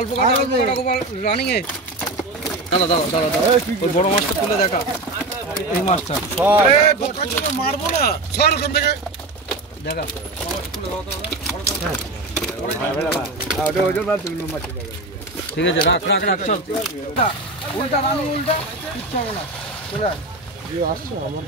অল্প রানিং এ দাঁড়া দাঁড়া দাঁড়া দাঁড়া ওই বড় মাছটা তুলে দেখা এই মাছটা মারবো না সর ওখান থেকে দেখা ঠিক আছে রাখ রাখ রাখ চল উল্টা রানিং উল্টা ইচ্ছা হবে না চলে আসছে আমার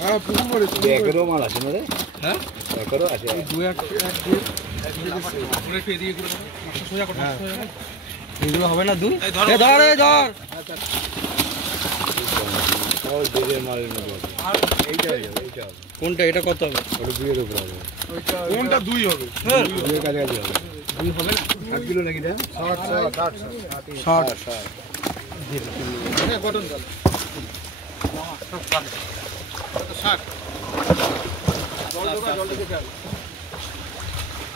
হ্যাঁ পুরো করে একেরও মাল আছে না রে হ্যাঁ একেরও আছে দুই এক পুরো ফেরিয়ে করে সোজা করতে এগুলো হবে না দুই এ ধর এ ধর ওই দুই মালের মধ্যে আর এইটা এইটা কোনটা এটা কত হবে ওটা দুইয়ের উপর হবে কোনটা দুই হবে দুই এর কাছাকাছি হবে দুই হবে না 7 কিলো নাকি এটা 60 60 কটন দাও 60 জল দিকে চল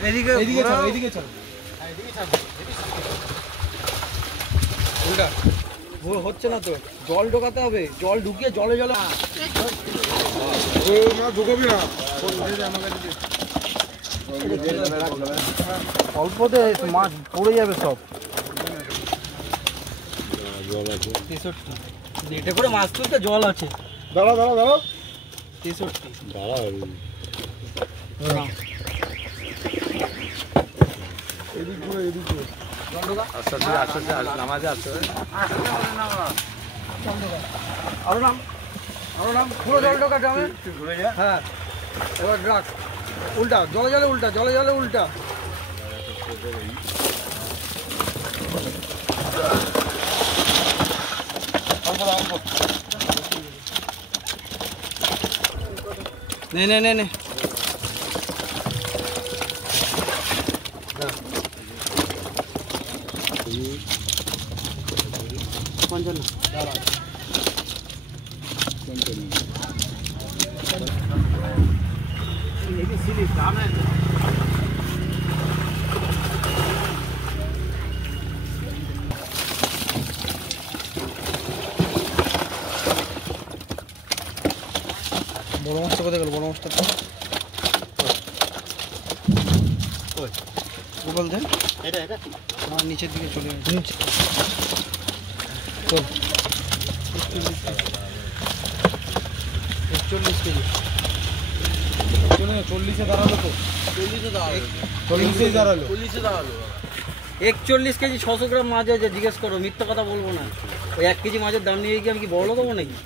এদিকে এদিকে চল এদিকে চল হ্যাঁ এদিকে চল উল্টা ও হচ্ছে না তো জল ঢোকাতে হবে জল ঢুকিয়ে জলে জলে ও না ঢোকাবি না অল্পতে মাছ পড়ে যাবে সব জল আছে 63 নেটে করে মাছ তুলতে জল আছে দাঁড়া দাঁড়া দাঁড়া 63 দাঁড়া এদিক ঘুরে এদিক ঘুরে জল ঢোকা আস্তে আস্তে নামাজে আসতে আরো নাম পুরো জল ঢোকা যাবে ঘুরে যা হ্যাঁ এবার রাখ উল্টা জলে জলে উল্টা জলে জলে উল্টা নে নে নে নে বড় মাছটা কোথায় গেল বড় মাছটা গোপাল দেন এটা এটা আমার নিচের দিকে চলে গেছে চল 41 কেজি চলে 40-এ দাঁড়ালো তো 40-এ দাঁড়ালো 41 কেজি 600 গ্রাম মাছ আছে জিজ্ঞেস করো মিথ্যা কথা বলবো না ওই 1 কেজি মাছের দাম নিয়ে গিয়ে আমি কি বড় দেবো নাকি